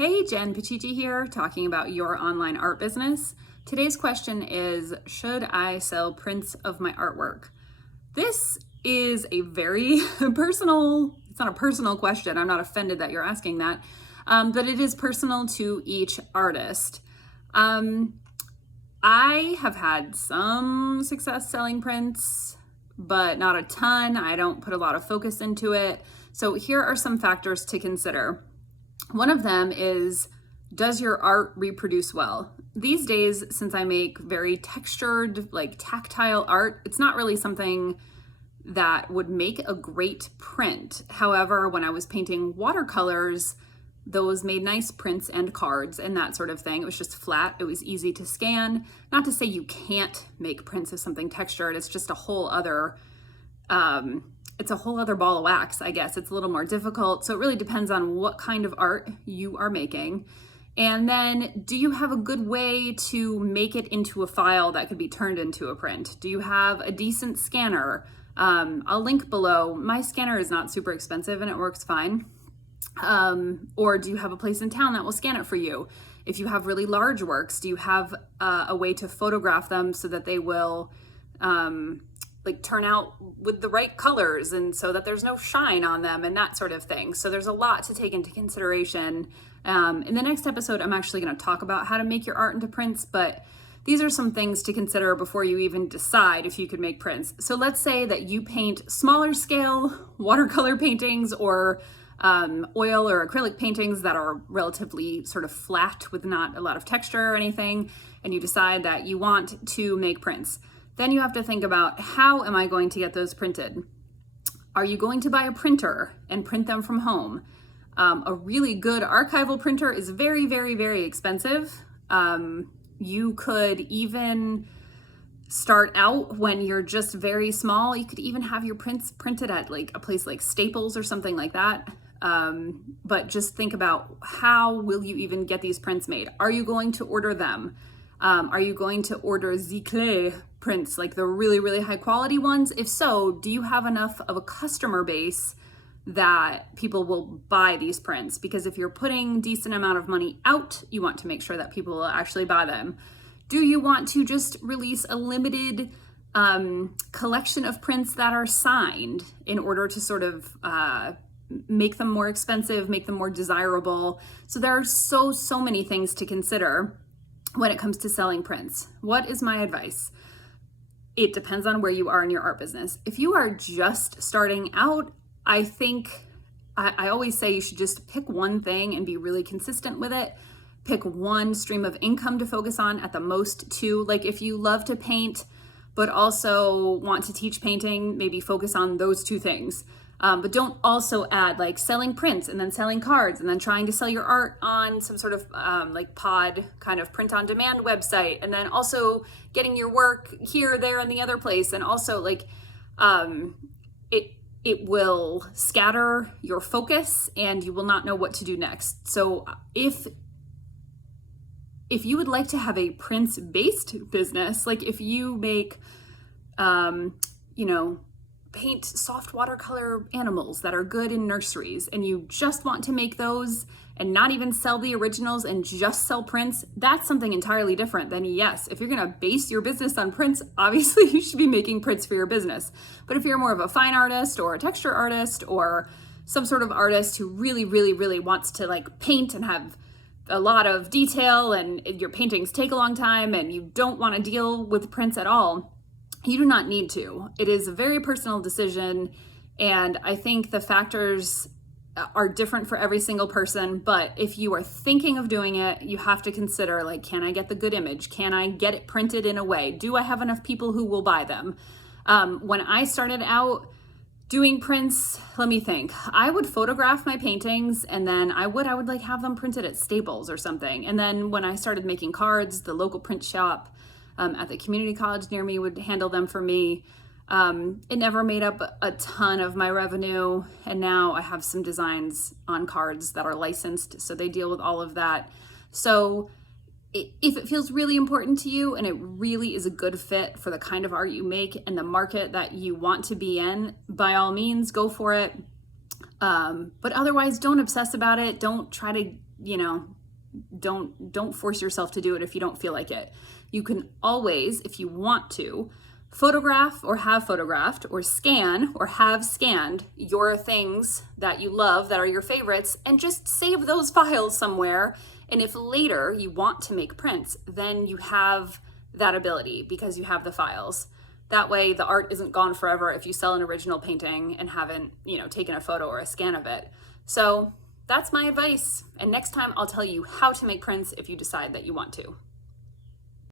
Hey, Jen Pacici here, talking about your online art business. Today's question is, should I sell prints of my artwork? This is a very personal, it's not a personal question. I'm not offended that you're asking that, but it is personal to each artist. I have had some success selling prints, but not a ton. I don't put a lot of focus into it. So here are some factors to consider. One of them is, does your art reproduce well? These days, since I make very textured, like tactile art, it's not really something that would make a great print. However, when I was painting watercolors, those made nice prints and cards and that sort of thing. It was just flat. It was easy to scan. Not to say you can't make prints of something textured. It's just a whole other ball of wax, I guess. It's a little more difficult. So it really depends on what kind of art you are making. And then, do you have a good way to make it into a file that could be turned into a print? Do you have a decent scanner? I'll link below. My scanner is not super expensive and it works fine. Or do you have a place in town that will scan it for you? If you have really large works, do you have a way to photograph them so that they will turn out with the right colors and so that there's no shine on them and that sort of thing? So there's a lot to take into consideration. In the next episode, I'm actually going to talk about how to make your art into prints, but these are some things to consider before you even decide if you could make prints. So let's say that you paint smaller scale watercolor paintings or oil or acrylic paintings that are relatively sort of flat with not a lot of texture or anything, and you decide that you want to make prints. Then you have to think about, how am I going to get those printed? Are you going to buy a printer and print them from home? A really good archival printer is very, very, very expensive. You could even start out when you're just very small. You could even have your prints printed at like a place like Staples or something like that. But just think about, how will you even get these prints made? Are you going to order them? Are you going to order Ziclé prints, like the really, really high quality ones? If so, do you have enough of a customer base that people will buy these prints? Because if you're putting decent amount of money out, you want to make sure that people will actually buy them. Do you want to just release a limited collection of prints that are signed in order to sort of make them more expensive, make them more desirable? So there are so many things to consider when it comes to selling prints. What is my advice? It depends on where you are in your art business. If you are just starting out, I think I always say you should just pick one thing and be really consistent with it. Pick one stream of income to focus on, at the most two. Like if you love to paint, but also want to teach painting, maybe focus on those two things. But don't also add like selling prints and then selling cards and then trying to sell your art on some sort of like pod kind of print on demand website, and then also getting your work here, there, and the other place. And also like it will scatter your focus and you will not know what to do next. So if you would like to have a prints-based business, like if you make, paint soft watercolor animals that are good in nurseries, and you just want to make those and not even sell the originals and just sell prints, that's something entirely different. Then yes, if you're going to base your business on prints, obviously you should be making prints for your business. But if you're more of a fine artist or a texture artist or some sort of artist who really, really, really wants to like paint and have a lot of detail, and your paintings take a long time and you don't want to deal with prints at all, you do not need to. It is a very personal decision, and I think the factors are different for every single person. But if you are thinking of doing it, you have to consider, like, can I get the good image? Can I get it printed in a way? Do I have enough people who will buy them? When I started out doing prints, let me think. I would photograph my paintings and then I would like have them printed at Staples or something. And then when I started making cards, the local print shop at the community college near me would handle them for me. It never made up a ton of my revenue, and now I have some designs on cards that are licensed, so they deal with all of that. So if it feels really important to you and it really is a good fit for the kind of art you make and the market that you want to be in, by all means, go for it. But otherwise, don't obsess about it. Don't try to you know, don't force yourself to do it if you don't feel like it. You can always, if you want to, photograph or have photographed or scan or have scanned your things that you love that are your favorites and just save those files somewhere. And if later you want to make prints, then you have that ability because you have the files. That way the art isn't gone forever if you sell an original painting and haven't, taken a photo or a scan of it. So that's my advice. And next time I'll tell you how to make prints if you decide that you want to.